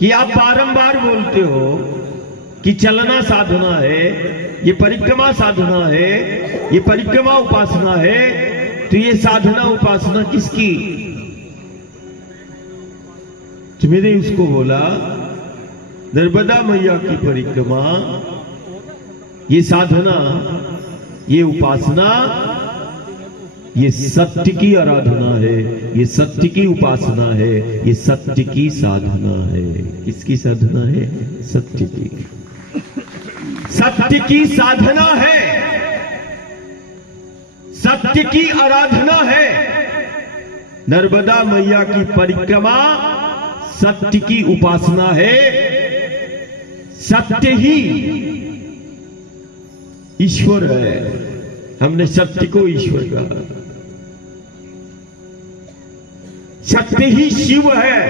कि आप बारंबार बोलते हो कि चलना साधना है, ये परिक्रमा साधना है, ये परिक्रमा उपासना है, तो ये साधना उपासना किसकी? तो मैंने उसको बोला नर्मदा मैया की परिक्रमा, ये साधना, ये उपासना, ये सत्य की आराधना है, ये सत्य की उपासना है, ये सत्य की साधना है। किसकी साधना है? सत्य की। सत्य की साधना है, सत्य की आराधना है। नर्मदा मैया की परिक्रमा सत्य की उपासना है। सत्य ही ईश्वर है। हमने सत्य को ईश्वर कहा। सत्य ही शिव है।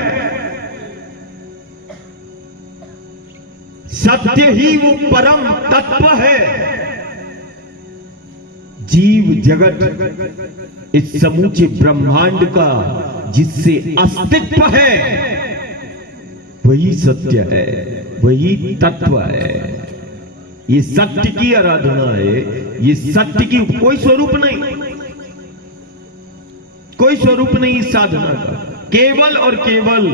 सत्य ही वो परम तत्व है। जीव जगत, इस समूचे ब्रह्मांड का जिससे अस्तित्व है, वही सत्य है, वही तत्व है। ये सत्य की आराधना है। ये सत्य की, कोई स्वरूप नहीं, कोई स्वरूप नहीं इस साधना का, केवल और केवल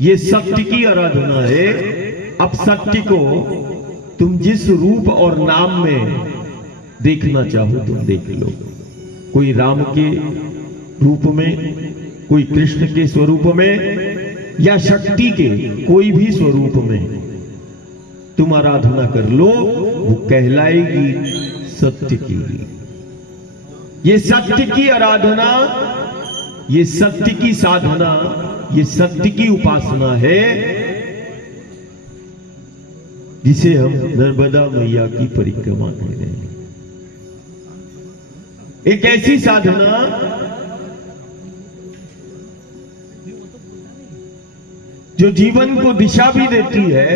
ये सत्य की आराधना है। अब सत्य को तुम जिस रूप और नाम में देखना चाहो तुम देख लो। कोई राम के रूप में, कोई कृष्ण के स्वरूप में, या शक्ति के कोई भी स्वरूप में तुम आराधना कर लो, वो कहलाएगी सत्य की। ये सत्य की आराधना, ये सत्य की साधना, ये सत्य की उपासना है, जिसे हम नर्मदा मैया की परिक्रमा कह रहे हैं। एक ऐसी साधना जो जीवन को दिशा भी देती है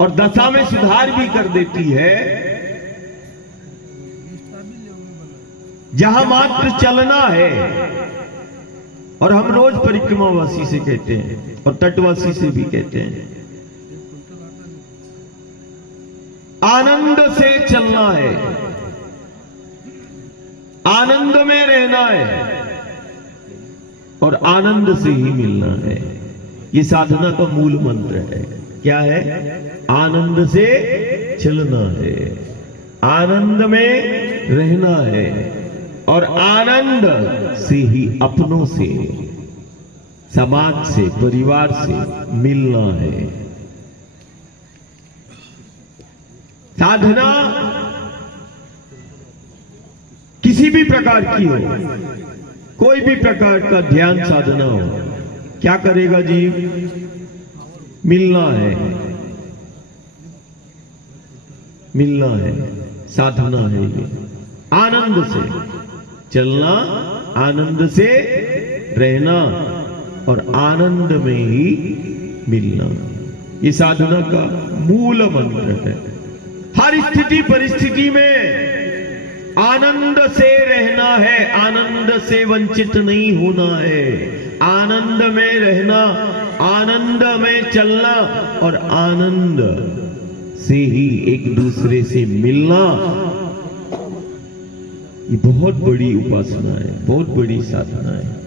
और दशा में सुधार भी कर देती है। जहां मात्र चलना है, और हम रोज परिक्रमावासी से कहते हैं और तटवासी से भी कहते हैं, आनंद से चलना है, आनंद में रहना है और आनंद से ही मिलना है। ये साधना का मूल मंत्र है। क्या है? आनंद से चलना है, आनंद में रहना है और आनंद से ही अपनों से, समाज से, परिवार से मिलना है। साधना किसी भी प्रकार की हो, कोई भी प्रकार का ध्यान साधना हो, क्या करेगा जीव? मिलना है, मिलना है, साधना है। ये आनंद से चलना, आनंद से रहना और आनंद में ही मिलना, ये साधना का मूल मंत्र है। हर स्थिति परिस्थिति में आनंद से रहना है, आनंद से वंचित नहीं होना है, आनंद में रहना, आनंद में चलना और आनंद से ही एक दूसरे से मिलना। ये बहुत बड़ी उपासना है, बहुत बड़ी साधना है।